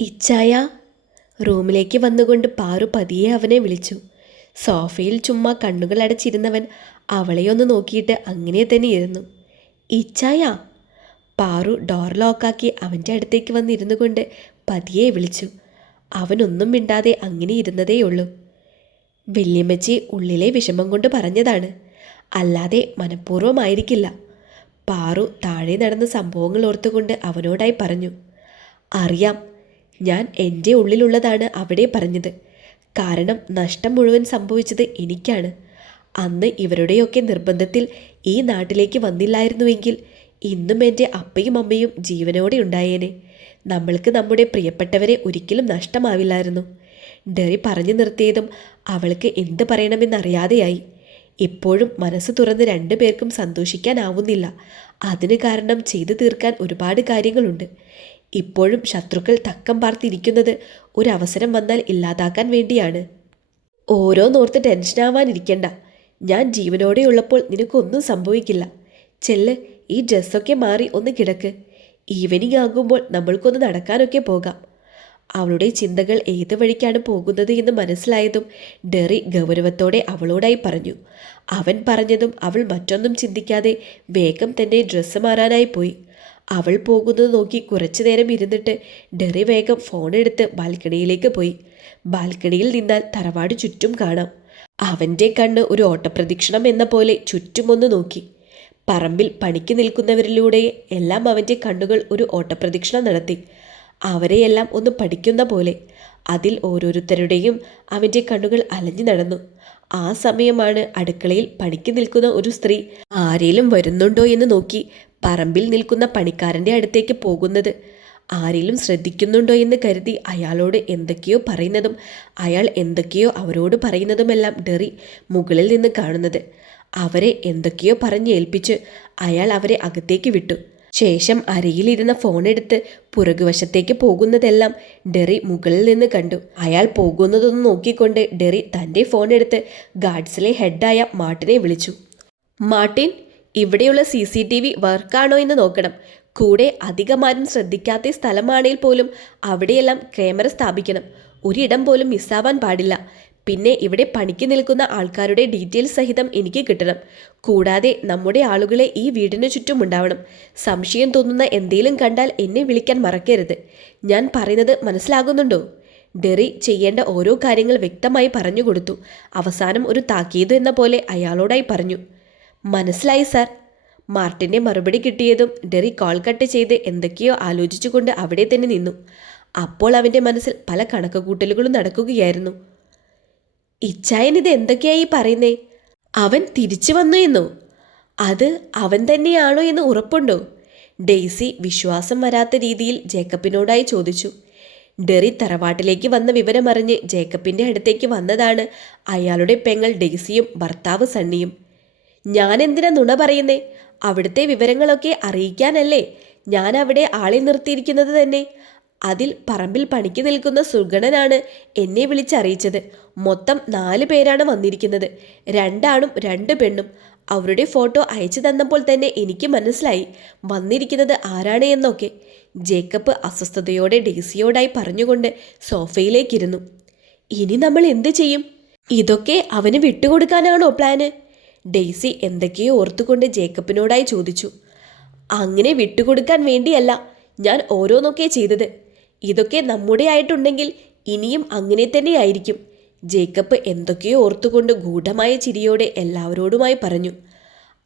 ഇച്ചായ റൂമിലേക്ക് വന്നുകൊണ്ട് പാറു പതിയെ അവനെ വിളിച്ചു. സോഫയിൽ ചുമ്മാ കണ്ണുകൾ അടച്ചിരുന്നവൻ അവളെയൊന്ന് നോക്കിയിട്ട് അങ്ങനെ തന്നെ ഇരുന്നു. ഇച്ചായ പാറു ഡോർ ലോക്കാക്കി അവന്റെ അടുത്തേക്ക് വന്നിരുന്നു കൊണ്ട് പതിയെ വിളിച്ചു. അവനൊന്നും മിണ്ടാതെ അങ്ങനെ ഇരുന്നതേയുള്ളൂ വല്യമ്മച്ചി ഉള്ളിലെ വിഷമം കൊണ്ട് പറഞ്ഞതാണ്. അല്ലാതെ മനഃപൂർവമായിരിക്കില്ല. പാറു താഴെ നടന്ന സംഭവങ്ങൾ ഓർത്തുകൊണ്ട് അവനോടായി പറഞ്ഞു. അറിയാം ഞാൻ എന്റെ ഉള്ളിലുള്ളതാണ് അവിടെ പറഞ്ഞത്. കാരണം നഷ്ടം മുഴുവൻ സംഭവിച്ചത് എനിക്കാണ്. അന്ന് ഇവരുടെയൊക്കെ നിർബന്ധത്തിൽ ഈ നാട്ടിലേക്ക് വന്നില്ലായിരുന്നുവെങ്കിൽ ഇന്നും എന്റെ അപ്പയും അമ്മയും ജീവനോടെ ഉണ്ടായേനെ. നമ്മൾക്ക് നമ്മുടെ പ്രിയപ്പെട്ടവരെ ഒരിക്കലും നഷ്ടമാവില്ലായിരുന്നു. ഡെറി പറഞ്ഞു നിർത്തിയതും അവൾക്ക് എന്ത് പറയണമെന്നറിയാതെയായി. ഇപ്പോഴും മനസ്സ് തുറന്ന് രണ്ടു പേർക്കും സന്തോഷിക്കാനാവുന്നില്ല. അതിന് കാരണം ചെയ്തു തീർക്കാൻ ഒരുപാട് കാര്യങ്ങളുണ്ട്. ഇപ്പോഴും ശത്രുക്കൾ തക്കം പാർത്തിരിക്കുന്നത് ഒരവസരം വന്നാൽ ഇല്ലാതാക്കാൻ വേണ്ടിയാണ്. ഓരോന്നോർത്ത് ടെൻഷനാവാനിരിക്കണ്ട. ഞാൻ ജീവനോടെ ഉള്ളപ്പോൾ നിനക്കൊന്നും സംഭവിക്കില്ല. ചെല്ല് ഈ ഡ്രസ്സൊക്കെ മാറി ഒന്ന് കിടക്ക്. ഈവനിങ് ആകുമ്പോൾ നമ്മൾക്കൊന്ന് നടക്കാനൊക്കെ പോകാം. അവളുടെ ചിന്തകൾ ഏത് വഴിക്കാണ് പോകുന്നത് എന്ന് മനസ്സിലായതും ഡെറി ഗൗരവത്തോടെ അവളോടായി പറഞ്ഞു. അവൻ പറഞ്ഞതും അവൾ മറ്റൊന്നും ചിന്തിക്കാതെ വേഗം തന്നെ ഡ്രസ്സ് മാറാനായി പോയി. അവൾ പോകുന്നത് നോക്കി കുറച്ചു നേരം ഇരുന്നിട്ട് ഡെറി വേഗം ഫോണെടുത്ത് ബാൽക്കണിയിലേക്ക് പോയി. ബാൽക്കണിയിൽ നിന്നാൽ തറവാട് ചുറ്റും കാണാം. അവന്റെ കണ്ണ് ഒരു ഓട്ടപ്രദക്ഷിണം എന്ന പോലെ ചുറ്റുമൊന്ന് നോക്കി. പറമ്പിൽ പണിക്ക് നിൽക്കുന്നവരിലൂടെ എല്ലാം അവന്റെ കണ്ണുകൾ ഒരു ഓട്ടപ്രദക്ഷിണം നടത്തി. അവരെയെല്ലാം ഒന്ന് പഠിക്കുന്ന പോലെ അതിൽ ഓരോരുത്തരുടെയും അവന്റെ കണ്ണുകൾ അലഞ്ഞു നടന്നു. ആ സമയമാണ് അടുക്കളയിൽ പണിക്ക് നിൽക്കുന്ന ഒരു സ്ത്രീ ആരേലും വരുന്നുണ്ടോ എന്ന് നോക്കി പറമ്പിൽ നിൽക്കുന്ന പണിക്കാരന്റെ അടുത്തേക്ക് പോകുന്നത്. ആരെങ്കിലും ശ്രദ്ധിക്കുന്നുണ്ടോ എന്ന് കരുതി അയാളോട് എന്തൊക്കെയോ പറയുന്നതും അയാൾ എന്തൊക്കെയോ അവരോട് പറയുന്നതുമെല്ലാം ഡെറി മുകളിൽ നിന്ന് കാണുന്നത്. അവരെ എന്തൊക്കെയോ പറഞ്ഞ് ഏൽപ്പിച്ച് അയാൾ അവരെ അകത്തേക്ക് വിട്ടു. ശേഷം അരയിലിരുന്ന ഫോണെടുത്ത് പുറകുവശത്തേക്ക് പോകുന്നതെല്ലാം ഡെറി മുകളിൽ നിന്ന് കണ്ടു. അയാൾ പോകുന്നതൊന്ന് നോക്കിക്കൊണ്ട് ഡെറി തന്റെ ഫോണെടുത്ത് ഗാർഡ്സിലെ ഹെഡായ മാർട്ടിനെ വിളിച്ചു. മാർട്ടിൻ ഇവിടെയുള്ള സി സി ടി വി വർക്കാണോ എന്ന് നോക്കണം. കൂടെ അധികമാരും ശ്രദ്ധിക്കാത്ത സ്ഥലമാണെങ്കിൽ പോലും അവിടെയെല്ലാം ക്യാമറ സ്ഥാപിക്കണം. ഒരിടം പോലും മിസ്സാവാൻ പാടില്ല. പിന്നെ ഇവിടെ പണിക്ക് നിൽക്കുന്ന ആൾക്കാരുടെ ഡീറ്റെയിൽസ് സഹിതം എനിക്ക് കിട്ടണം. കൂടാതെ നമ്മുടെ ആളുകളെ ഈ വീടിന് ചുറ്റും ഉണ്ടാവണം. സംശയം തോന്നുന്ന എന്തെങ്കിലും കണ്ടാൽ എന്നെ വിളിക്കാൻ മറക്കരുത്. ഞാൻ പറയുന്നത് മനസ്സിലാകുന്നുണ്ടോ? ഡെറി ചെയ്യേണ്ട ഓരോ കാര്യങ്ങൾ വ്യക്തമായി പറഞ്ഞു കൊടുത്തു. അവസാനം ഒരു താക്കീത് എന്ന പോലെ അയാളോടായി പറഞ്ഞു. മനസ്സിലായി സർ. മാർട്ടിന്റെ മറുപടി കിട്ടിയതും ഡെറി കോൾ കട്ട് ചെയ്ത് എന്തൊക്കെയോ ആലോചിച്ചുകൊണ്ട് അവിടെ തന്നെ നിന്നു. അപ്പോൾ അവന്റെ മനസ്സിൽ പല കണക്കുകൂട്ടലുകളും നടക്കുകയായിരുന്നു. ഇച്ചായൻ ഇത് എന്തൊക്കെയായി പറയുന്നേ? അവൻ തിരിച്ചു വന്നു എന്നോ? അത് അവൻ തന്നെയാണോ എന്ന് ഉറപ്പുണ്ടോ? ഡെയ്സി വിശ്വാസം വരാത്ത രീതിയിൽ ജേക്കബിനോടായി ചോദിച്ചു. ഡെറി തറവാട്ടിലേക്ക് വന്ന വിവരമറിഞ്ഞ് ജേക്കബിന്റെ അടുത്തേക്ക് വന്നതാണ് അയാളുടെ പെങ്ങൾ ഡെയ്സിയും ഭർത്താവ് സണ്ണിയും. ഞാൻ എന്തിനാ നുണ പറയുന്നേ? അവിടുത്തെ വിവരങ്ങളൊക്കെ അറിയിക്കാനല്ലേ ഞാൻ അവിടെ ആളെ നിർത്തിയിരിക്കുന്നത് തന്നെ. അതിൽ പറമ്പിൽ പണിക്ക് നിൽക്കുന്ന സുഗണനാണ് എന്നെ വിളിച്ചറിയിച്ചത്. മൊത്തം നാല് പേരാണ് വന്നിരിക്കുന്നത്. രണ്ടാണും രണ്ട് പെണ്ണും. അവരുടെ ഫോട്ടോ അയച്ചു തന്നപ്പോൾ തന്നെ എനിക്ക് മനസ്സിലായി വന്നിരിക്കുന്നത് ആരാണ് എന്നൊക്കെ. ജേക്കബ് അസ്വസ്ഥതയോടെ ഡേസിയോടായി പറഞ്ഞുകൊണ്ട് സോഫയിലേക്കിരുന്നു. ഇനി നമ്മൾ എന്ത് ചെയ്യും? ഇതൊക്കെ അവന് വിട്ടുകൊടുക്കാനാണോ പ്ലാന്? ഡെയ്സി എന്തൊക്കെയോ ഓർത്തുകൊണ്ട് ജേക്കബിനോടായി ചോദിച്ചു. അങ്ങനെ വിട്ടുകൊടുക്കാൻ വേണ്ടിയല്ല ഞാൻ ഓരോന്നൊക്കെ ചെയ്തത്. ഇതൊക്കെ നമ്മുടെ ആയിട്ടുണ്ടെങ്കിൽ ഇനിയും അങ്ങനെ തന്നെയായിരിക്കും ജേക്കബ് എന്തൊക്കെയോ ഓർത്തുകൊണ്ട് ഗൂഢമായ ചിരിയോടെ എല്ലാവരോടുമായി പറഞ്ഞു.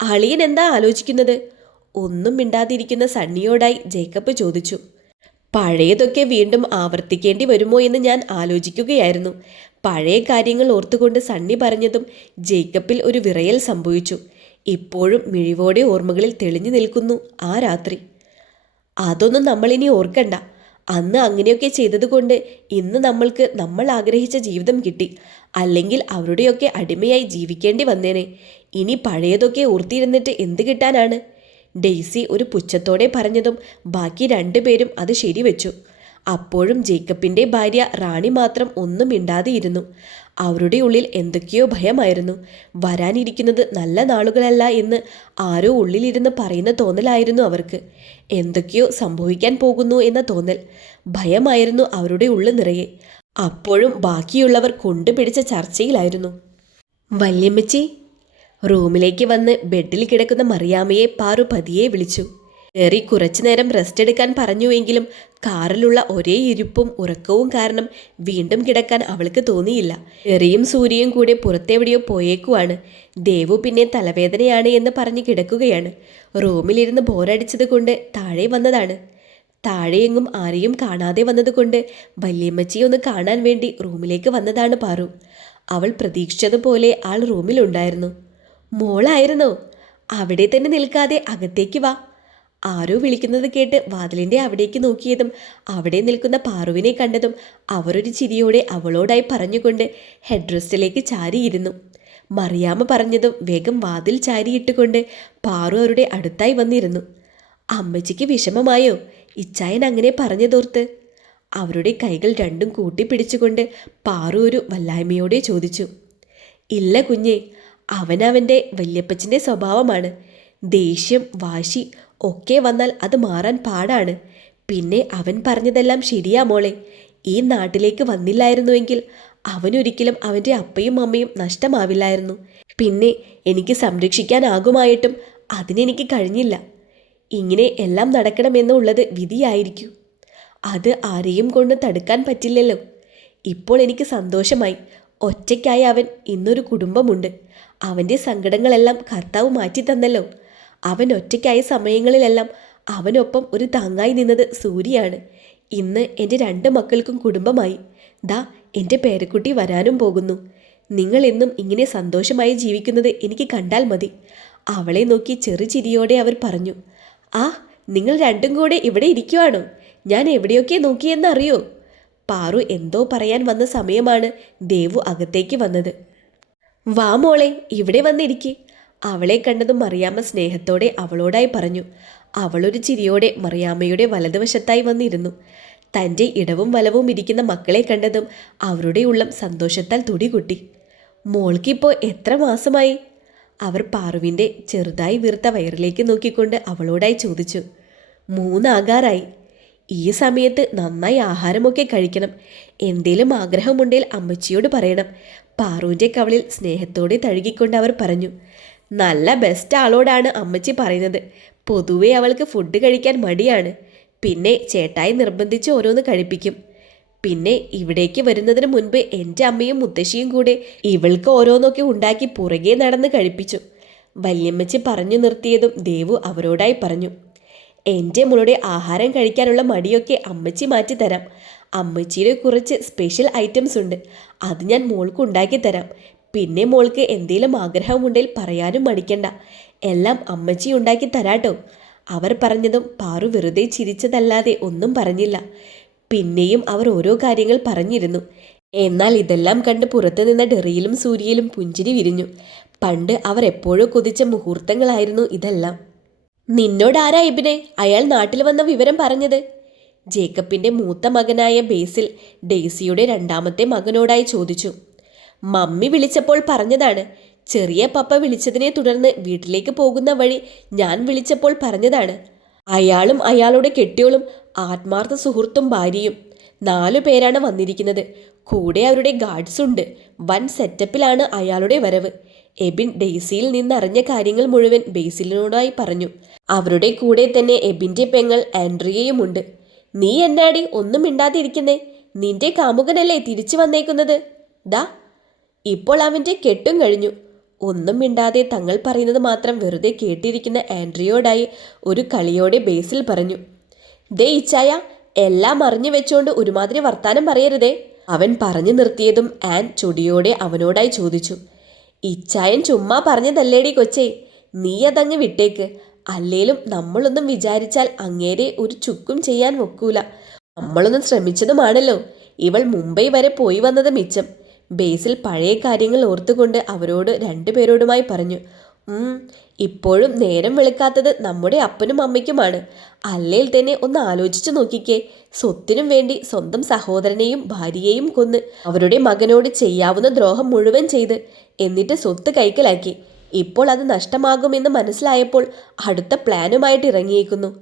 അളിയൻ എന്താ ആലോചിക്കുന്നത്? ഒന്നും മിണ്ടാതിരിക്കുന്ന സണ്ണിയോടായി ജേക്കബ് ചോദിച്ചു. പഴയതൊക്കെ വീണ്ടും ആവർത്തിക്കേണ്ടി വരുമോ എന്ന് ഞാൻ ആലോചിക്കുകയായിരുന്നു. പഴയ കാര്യങ്ങൾ ഓർത്തുകൊണ്ട് സണ്ണി പറഞ്ഞതും ജേക്കബിൽ ഒരു വിറയൽ സംഭവിച്ചു. ഇപ്പോഴും മിഴിവോടെ ഓർമ്മകളിൽ തെളിഞ്ഞു നിൽക്കുന്നു ആ രാത്രി. അതൊന്നും നമ്മളിനി ഓർക്കണ്ട. അന്ന് അങ്ങനെയൊക്കെ ചെയ്തതുകൊണ്ട് ഇന്ന് നമ്മൾക്ക് നമ്മൾ ആഗ്രഹിച്ച ജീവിതം കിട്ടി. അല്ലെങ്കിൽ അവരുടെയൊക്കെ അടിമയായി ജീവിക്കേണ്ടി വന്നേനെ. ഇനി പഴയതൊക്കെ ഓർത്തിരുന്നിട്ട് എന്ത് കിട്ടാനാണ്? ഡെയ്സി ഒരു പുച്ഛത്തോടെ പറഞ്ഞതും ബാക്കി രണ്ടുപേരും അത് ശരിവെച്ചു. അപ്പോഴും ജേക്കബിന്റെ ഭാര്യ റാണി മാത്രം ഒന്നും മിണ്ടാതെയിരുന്നു. അവരുടെ ഉള്ളിൽ എന്തൊക്കെയോ ഭയമായിരുന്നു. വരാനിരിക്കുന്നത് നല്ല നാളുകളല്ല എന്ന് ആരോ ഉള്ളിലിരുന്ന് പറയുന്ന തോന്നലായിരുന്നു അവർക്ക്. എന്തൊക്കെയോ സംഭവിക്കാൻ പോകുന്നു എന്ന തോന്നൽ. ഭയമായിരുന്നു അവരുടെ ഉള്ളു നിറയെ. അപ്പോഴും ബാക്കിയുള്ളവർ കൊണ്ടുപിടിച്ച ചർച്ചയിലായിരുന്നു. വല്യമ്മച്ചി റൂമിലേക്ക് വന്ന് ബെഡിൽ കിടക്കുന്ന മറിയാമ്മയെ പാറു പതിയെ വിളിച്ചു. ഏറി കുറച്ചു നേരം റെസ്റ്റ് എടുക്കാൻ പറഞ്ഞുവെങ്കിലും കാറിലുള്ള ഒരേ ഇരിപ്പും ഉറക്കവും കാരണം വീണ്ടും കിടക്കാൻ അവൾക്ക് തോന്നിയില്ല. എറിയും സൂര്യയും കൂടെ പുറത്തെവിടെയോ പോയേക്കുവാണ്. ദേവു പിന്നെ തലവേദനയാണ് എന്ന് പറഞ്ഞ് കിടക്കുകയാണ്. റൂമിലിരുന്ന് ബോറടിച്ചത് കൊണ്ട് താഴെ വന്നതാണ്. താഴെയെങ്ങും ആരെയും കാണാതെ വന്നതുകൊണ്ട് വല്യമ്മച്ചിയെ ഒന്ന് കാണാൻ വേണ്ടി റൂമിലേക്ക് വന്നതാണ് പാറു. അവൾ പ്രതീക്ഷിച്ചതുപോലെ ആൾ റൂമിലുണ്ടായിരുന്നു. മോളായിരുന്നോ. അവിടെ തന്നെ നിൽക്കാതെ അകത്തേക്ക് വാ. ആരോ വിളിക്കുന്നത് കേട്ട് വാതിലിന്റെ അവിടേക്ക് നോക്കിയതും അവിടെ നിൽക്കുന്ന പാറുവിനെ കണ്ടതും അവരൊരു ചിരിയോടെ അവളോടായി പറഞ്ഞുകൊണ്ട് ഹെഡ് റെസ്റ്റിലേക്ക് ചാരിയിരുന്നു. മറിയാമ്മ പറഞ്ഞതും വേഗം വാതിൽ ചാരിയിട്ടുകൊണ്ട് പാറു അവരുടെ അടുത്തായി വന്നിരുന്നു. അമ്മച്ചിക്ക് വിഷമമായോ? ഇച്ചായൻ അങ്ങനെ പറഞ്ഞതോർത്ത് അവരുടെ കൈകൾ രണ്ടും കൂട്ടിപ്പിടിച്ചുകൊണ്ട് പാറു ഒരു വല്ലായ്മയോടെ ചോദിച്ചു. ഇല്ല കുഞ്ഞെ അവനവന്റെ വല്യപ്പച്ചന്റെ സ്വഭാവമാണ്. ദേഷ്യം വാശി ഒക്കെ വന്നാൽ അത് മാറാൻ പാടാണ്. പിന്നെ അവൻ പറഞ്ഞതെല്ലാം ശരിയാ മോളെ. ഈ നാട്ടിലേക്ക് വന്നില്ലായിരുന്നുവെങ്കിൽ അവനൊരിക്കലും അവന്റെ അപ്പയും അമ്മയും നഷ്ടമാവില്ലായിരുന്നു. പിന്നെ എനിക്ക് സംരക്ഷിക്കാനാകുമായിട്ടും അതിനെനിക്ക് കഴിഞ്ഞില്ല. ഇങ്ങനെ എല്ലാം നടക്കണമെന്നുള്ളത് വിധിയായിരിക്കും. അത് ആരെയും കൊണ്ട് തടുക്കാൻ പറ്റില്ലല്ലോ. ഇപ്പോൾ എനിക്ക് സന്തോഷമായി. ഒറ്റയ്ക്കായി അവൻ ഇന്നൊരു കുടുംബമുണ്ട്. അവന്റെ സങ്കടങ്ങളെല്ലാം കർത്താവ് മാറ്റി തന്നല്ലോ അവൻ ഒറ്റയ്ക്കായ സമയങ്ങളിലെല്ലാം അവനൊപ്പം ഒരു തങ്ങായി നിന്നത് സൂര്യയാണ്. ഇന്ന് എന്റെ രണ്ട് മക്കൾക്കും കുടുംബമായി. ദാ എന്റെ പേരക്കുട്ടി വരാനും പോകുന്നു. നിങ്ങൾ എന്നും ഇങ്ങനെ സന്തോഷമായി ജീവിക്കുന്നത് എനിക്ക് കണ്ടാൽ മതി. അവളെ നോക്കി ചെറു ചിരിയോടെ അവർ പറഞ്ഞു ആ നിങ്ങൾ രണ്ടും കൂടെ ഇവിടെ ഇരിക്കുവാണോ? ഞാൻ എവിടെയൊക്കെ നോക്കിയെന്നറിയോ? പാറു എന്തോ പറയാൻ വന്ന സമയമാണ് ദേവു അകത്തേക്ക് വന്നത്. വാ മോളെ ഇവിടെ വന്നിരിക്കെ. അവളെ കണ്ടതും മറിയാമ്മ സ്നേഹത്തോടെ അവളോടായി പറഞ്ഞു. അവളൊരു ചിരിയോടെ മറിയാമ്മയുടെ വലതുവശത്തായി വന്നിരുന്നു. തന്റെ ഇടവും വലവും ഇരിക്കുന്ന മക്കളെ കണ്ടതും അവരുടെ ഉള്ളം സന്തോഷത്താൽ തുടികൊട്ടി. മോൾക്കിപ്പോൾ എത്ര മാസമായി? അവർ പാറുവിന്റെ ചെറുതായി വീർത്ത വയറിലേക്ക് നോക്കിക്കൊണ്ട് അവളോടായി ചോദിച്ചു. മൂന്നാകാറായി. ഈ സമയത്ത് നന്നായി ആഹാരമൊക്കെ കഴിക്കണം. എന്തേലും ആഗ്രഹമുണ്ടെങ്കിൽ അമ്മച്ചിയോട് പറയണം. പാറുവിന്റെ കവളിൽ സ്നേഹത്തോടെ തഴുകിക്കൊണ്ട് അവർ പറഞ്ഞു. നല്ല ബെസ്റ്റ് ആളോടാണ് അമ്മച്ചി പറയുന്നത്. പൊതുവെ അവൾക്ക് ഫുഡ് കഴിക്കാൻ മടിയാണ്. പിന്നെ ചേട്ടായി നിർബന്ധിച്ച് ഓരോന്ന് കഴിപ്പിക്കും. പിന്നെ ഇവിടേക്ക് വരുന്നതിന് മുൻപ് എന്റെ അമ്മയും മുത്തശ്ശിയും കൂടെ ഇവൾക്ക് ഓരോന്നൊക്കെ ഉണ്ടാക്കി പുറകെ നടന്ന് കഴിപ്പിച്ചു. വല്യമ്മച്ചി പറഞ്ഞു നിർത്തിയതും ദേവു അവരോടായി പറഞ്ഞു. എന്റെ മോളുടെ ആഹാരം കഴിക്കാനുള്ള മടിയൊക്കെ അമ്മച്ചി മാറ്റി തരാം അമ്മച്ചിയുടെ കുറച്ച് സ്പെഷ്യൽ ഐറ്റംസ് ഉണ്ട്. അത് ഞാൻ മോൾക്ക് ഉണ്ടാക്കി തരാം പിന്നെ മോൾക്ക് എന്തേലും ആഗ്രഹമുണ്ടെങ്കിൽ പറയാനും മടിക്കണ്ട. എല്ലാം അമ്മച്ചി ഉണ്ടാക്കി തരാട്ടോ. അവർ പറഞ്ഞതും പാറു വെറുതെ ചിരിച്ചതല്ലാതെ ഒന്നും പറഞ്ഞില്ല. പിന്നെയും അവർ ഓരോ കാര്യങ്ങൾ പറഞ്ഞിരുന്നു. എന്നാൽ ഇതെല്ലാം കണ്ട് പുറത്തു നിന്ന ഡെറിയിലും സൂര്യയിലും പുഞ്ചിരി വിരിഞ്ഞു. പണ്ട് അവർ എപ്പോഴോ കൊതിച്ച മുഹൂർത്തങ്ങളായിരുന്നു ഇതെല്ലാം. നിന്നോടാരാ ഇബിനെ? അയാൾ നാട്ടിൽ വന്ന വിവരം പറഞ്ഞത്? ജേക്കബിന്റെ മൂത്ത മകനായ ബേസിൽ ഡെയ്സിയുടെ രണ്ടാമത്തെ മകനോടായി ചോദിച്ചു. മമ്മി വിളിച്ചപ്പോൾ പറഞ്ഞതാണ് ചെറിയ പപ്പ വിളിച്ചതിനെ തുടർന്ന് വീട്ടിലേക്ക് പോകുന്ന വഴി ഞാൻ വിളിച്ചപ്പോൾ പറഞ്ഞതാണ് അയാളും അയാളുടെ കെട്ടിയോളും ആത്മാർത്ഥ സുഹൃത്തും ഭാര്യയും നാലു പേരാണ് വന്നിരിക്കുന്നത്. കൂടെ അവരുടെ ഗാർഡ്സ് ഉണ്ട്. വൻ സെറ്റപ്പിലാണ് അയാളുടെ വരവ്. എബിൻ ഡെയ്സിയിൽ നിന്നറിഞ്ഞ കാര്യങ്ങൾ മുഴുവൻ ബേസിലിനോടായി പറഞ്ഞു. അവരുടെ കൂടെ തന്നെ എബിന്റെ പെങ്ങൾ ആൻഡ്രിയയുമുണ്ട് നീ എന്നാടി ഒന്നും മിണ്ടാതിരിക്കുന്നേ? നിന്റെ കാമുകനല്ലേ തിരിച്ചു വന്നേക്കുന്നത്? ദാ ഇപ്പോൾ അവന്റെ കെട്ടും കഴിഞ്ഞു. ഒന്നും മിണ്ടാതെ തങ്ങൾ പറയുന്നത് മാത്രം വെറുതെ കേട്ടിരിക്കുന്ന ആൻഡ്രിയോടായി ഒരു കളിയോടെ ബേസിൽ പറഞ്ഞു ദേ ഇച്ചായ എല്ലാം അറിഞ്ഞു വെച്ചോണ്ട് ഒരുമാതിരി വർത്താനം പറയരുതേ. അവൻ പറഞ്ഞു നിർത്തിയതും ആൻ ചൊടിയോടെ അവനോടായി ചോദിച്ചു ഇച്ചായൻ ചുമ്മാ പറഞ്ഞതല്ലേടി കൊച്ചേ നീ അതങ്ങ് വിട്ടേക്ക്. അല്ലേലും നമ്മളൊന്നും വിചാരിച്ചാൽ അങ്ങേരെ ഒരു ചുക്കും ചെയ്യാൻ ഒക്കൂല നമ്മളൊന്നും ശ്രമിച്ചതുമാണല്ലോ. ഇവൾ മുംബൈ വരെ പോയി വന്നത് മിച്ചം. ബേസിൽ പഴയ കാര്യങ്ങൾ ഓർത്തുകൊണ്ട് അവരോട് രണ്ടുപേരോടുമായി പറഞ്ഞു ഇപ്പോഴും നേരം വെളുക്കാത്തത് നമ്മുടെ അപ്പനും അമ്മയ്ക്കുമാണ്. അല്ലേൽ തന്നെ ഒന്ന് ആലോചിച്ചു നോക്കിക്കേ. സ്വത്തിനും വേണ്ടി സ്വന്തം സഹോദരനെയും ഭാര്യയെയും കൊന്ന് അവരുടെ മകനോട് ചെയ്യാവുന്ന ദ്രോഹം മുഴുവൻ ചെയ്ത് എന്നിട്ട് സ്വത്ത് കൈക്കലാക്കി. ഇപ്പോൾ അത് നഷ്ടമാകുമെന്ന് മനസ്സിലായപ്പോൾ അടുത്ത പ്ലാനുമായിട്ട് ഇറങ്ങിയേക്കുന്നു.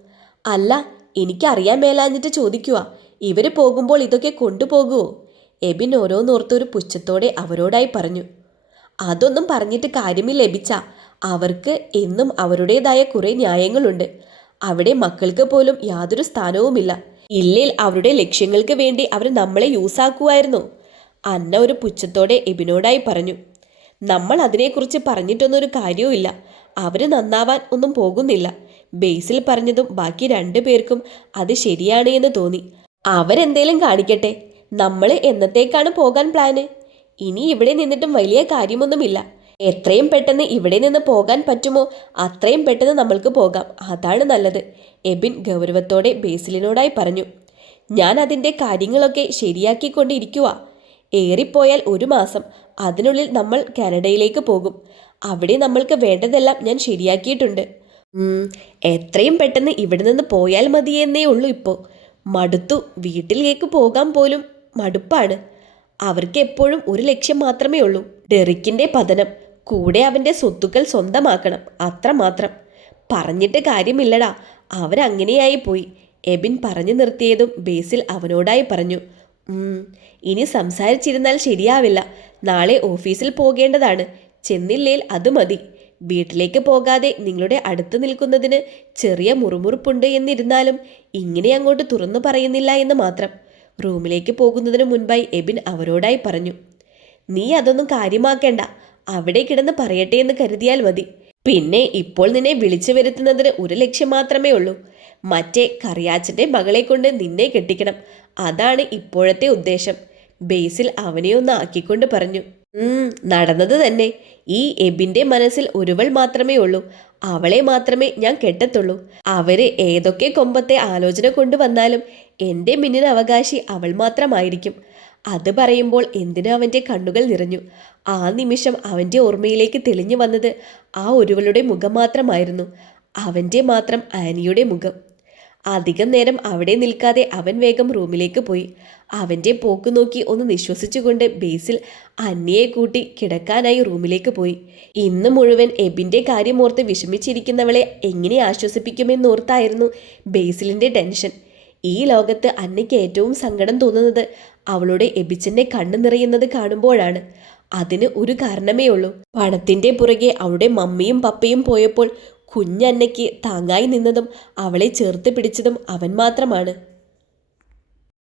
അല്ല എനിക്കറിയാൻ മേലാഞ്ഞിട്ട് ചോദിക്കുക ഇവർ പോകുമ്പോൾ ഇതൊക്കെ കൊണ്ടുപോകുമോ എബിൻ ഓരോന്നോർത്തൊരു പുച്ഛത്തോടെ അവരോടായി പറഞ്ഞു. അതൊന്നും പറഞ്ഞിട്ട് കാര്യമില്ല ലഭിച്ച അവർക്ക് എന്നും അവരുടേതായ കുറെ ന്യായങ്ങളുണ്ട്. അവിടെ മക്കൾക്ക് പോലും യാതൊരു സ്ഥാനവുമില്ല. ഇല്ലേൽ അവരുടെ ലക്ഷ്യങ്ങൾക്ക് വേണ്ടി അവർ നമ്മളെ യൂസാക്കുമായിരുന്നു അന്ന ഒരു പുച്ഛത്തോടെ എബിനോടായി പറഞ്ഞു. നമ്മൾ അതിനെക്കുറിച്ച് പറഞ്ഞിട്ടൊന്നൊരു കാര്യവുമില്ല അവർ നന്നാവാൻ ഒന്നും പോകുന്നില്ല. ബേസിൽ പറഞ്ഞതും ബാക്കി രണ്ടു പേർക്കും അത് ശരിയാണ് എന്ന് തോന്നി. അവരെന്തേലും കാണിക്കട്ടെ? നമ്മൾ എന്നത്തേക്കാണ് പോകാൻ പ്ലാന് ഇനി ഇവിടെ നിന്നിട്ടും വലിയ കാര്യമൊന്നുമില്ല. എത്രയും പെട്ടെന്ന് ഇവിടെ നിന്ന് പോകാൻ പറ്റുമോ? അത്രയും പെട്ടെന്ന് നമ്മൾക്ക് പോകാം. അതാണ് നല്ലത്. എബിൻ ഗൗരവത്തോടെ ബേസിലിനോടായി പറഞ്ഞു. ഞാൻ അതിന്റെ കാര്യങ്ങളൊക്കെ ശരിയാക്കിക്കൊണ്ടിരിക്കുക ഏറിപ്പോയാൽ ഒരു മാസം. അതിനുള്ളിൽ നമ്മൾ കാനഡയിലേക്ക് പോകും. അവിടെ നമ്മൾക്ക് വേണ്ടതെല്ലാം ഞാൻ ശരിയാക്കിയിട്ടുണ്ട്. എത്രയും പെട്ടെന്ന് ഇവിടെ നിന്ന് പോയാൽ മതിയെന്നേ ഉള്ളൂ ഇപ്പോൾ. മടുത്തു വീട്ടിലേക്ക് പോകാൻ പോലും. മടുപ്പാണ്. അവർക്ക് എപ്പോഴും ഒരു ലക്ഷ്യം മാത്രമേ ഉള്ളൂ. ഡെറിക്കിന്റെ പതനം. കൂടെ അവന്റെ സ്വത്തുക്കൾ സ്വന്തമാക്കണം. അത്രമാത്രം പറഞ്ഞിട്ട് കാര്യമില്ലടാ. അവരങ്ങനെയായി പോയി. എബിൻ പറഞ്ഞു നിർത്തിയതും ബേസിൽ അവനോടായി പറഞ്ഞു. ഇനി സംസാരിച്ചിരുന്നാൽ ശരിയാവില്ല. നാളെ ഓഫീസിൽ പോകേണ്ടതാണ്. ചെന്നില്ലേൽ അത് മതി. വീട്ടിലേക്ക് പോകാതെ നിങ്ങളുടെ അടുത്ത് നിൽക്കുന്നതിന് ചെറിയ മുറുമുറുപ്പുണ്ട് എന്നിരുന്നാലും ഇങ്ങനെ അങ്ങോട്ട് തുറന്നു പറയുന്നില്ല എന്ന് മാത്രം. റൂമിലേക്ക് പോകുന്നതിന് മുൻപായി എബിൻ അവരോടായി പറഞ്ഞു നീ അതൊന്നും കാര്യമാക്കേണ്ട. അവിടെ കിടന്ന് പറയട്ടെ എന്ന് കരുതിയാൽ മതി. പിന്നെ ഇപ്പോൾ നിന്നെ വിളിച്ചു വരുത്തുന്നതിന് ഒരു ലക്ഷ്യം മാത്രമേ ഉള്ളൂ. മറ്റേ കറിയാച്ചന്റെ മകളെ കൊണ്ട് നിന്നെ കെട്ടിക്കണം. അതാണ് ഇപ്പോഴത്തെ ഉദ്ദേശം. ബേസിൽ അവനെ ഒന്ന് ആക്കിക്കൊണ്ട് പറഞ്ഞു നടന്നത് തന്നെ. ഈ എബിന്റെ മനസ്സിൽ ഒരുവൾ മാത്രമേ ഉള്ളൂ. അവളെ മാത്രമേ ഞാൻ കെട്ടത്തുള്ളൂ. അവർ ഏതൊക്കെ കൊമ്പത്തെ ആലോചന കൊണ്ടുവന്നാലും എന്റെ മിന്നിന് അവകാശി അവൾ മാത്രമായിരിക്കും. അത് പറയുമ്പോൾ എന്തിനു അവന്റെ കണ്ണുകൾ നിറഞ്ഞു? ആ നിമിഷം അവന്റെ ഓർമ്മയിലേക്ക് തെളിഞ്ഞു വന്നത് ആ ഒരുവളുടെ മുഖം മാത്രമായിരുന്നു. അവന്റെ മാത്രം ആനിയുടെ മുഖം. അധികം നേരം അവിടെ നിൽക്കാതെ അവൻ വേഗം റൂമിലേക്ക് പോയി. അവന്റെ പോക്ക് നോക്കി ഒന്ന് നിശ്വസിച്ചുകൊണ്ട് ബേസിൽ അന്നിയെ കൂട്ടി കിടക്കാനായി റൂമിലേക്ക് പോയി. ഇന്ന് മുഴുവൻ എബിന്റെ കാര്യമോർത്ത് വിഷമിച്ചിരിക്കുന്നവളെ എങ്ങനെ ആശ്വസിപ്പിക്കുമെന്നോർത്തായിരുന്നു ബേസിലിന്റെ ടെൻഷൻ. ഈ ലോകത്ത് അന്നയ്ക്ക് ഏറ്റവും സങ്കടം തോന്നുന്നത് അവളുടെ എബിച്ചന്റെ കണ്ണു നിറയുന്നത് കാണുമ്പോഴാണ്. അതിന് ഒരു കാരണമേ ഉള്ളൂ. പണത്തിന്റെ പുറകെ അവളുടെ മമ്മിയും പപ്പയും പോയപ്പോൾ കുഞ്ഞന്നയ്ക്ക് താങ്ങായി നിന്നതും അവളെ ചേർത്ത് പിടിച്ചതും അവൻ മാത്രമാണ്.